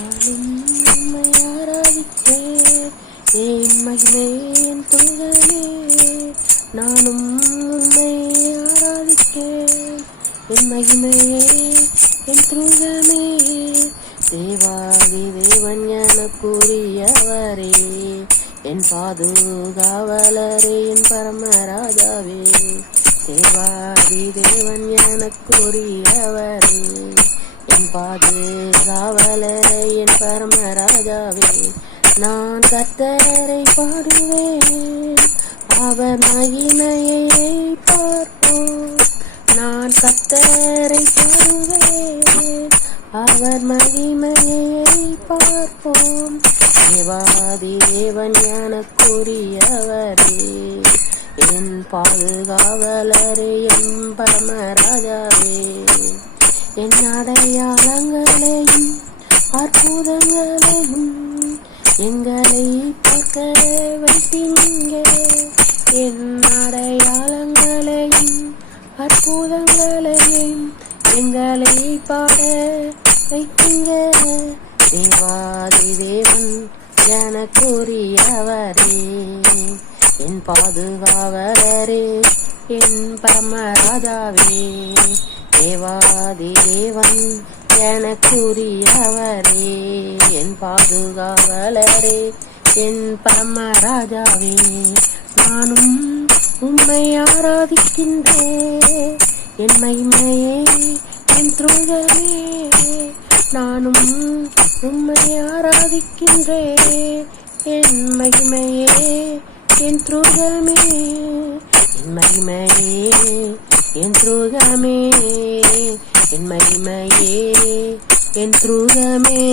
நானும் உம்மை ஆராதிப்பேன், என் மகிமை என் துயரமே. நானும் உம்மை ஆராதிப்பேன், என் மகிமையே என் துயரமே. தேவாதி தேவன் எனக்குரியவரே, என் பாதுகாவலரே, என் பரமராஜாவே. தேவாதி தேவன் எனக்குரியவரே, என் பாதுகாவலரே, என் பரமராஜாவே. நான் கர்த்தரை பாடுவேன், அவர் மகிமையை பார்ப்போம். நான் கர்த்தரை பாடுவேன், அவர் மகிமையை பார்ப்போம். தேவாதி தேவன் எனக்குரியவரே, என் பாதுகாவலரே, என் பரமராஜாவே. என் அடையாளங்களையும் அற்புதங்களையும் எங்களை பார்க்க வைத்தீங்க. என் அடையாளங்களையும் அற்புதங்களையும் எங்களை பாட வைத்தீங்க. தேவாதி தேவன் எனக்குரியவரே, என் பாதுகாவலரே, என் பரமராஜாவே. தேவாதி தேவன் எனக்குரியவரே, என் பாதுகாவலரே, என் பரமராஜாவே. நானும் உம்மை ஆராதிக்கின்றேன், என் மகிமையே என் துயரமே. நானும் உம்மை ஆராதிக்கின்றேன், என் மகிமையே என் துயரமே. என் மகிமையே என் துயரமே, என் மகிமையே என் துயரமே.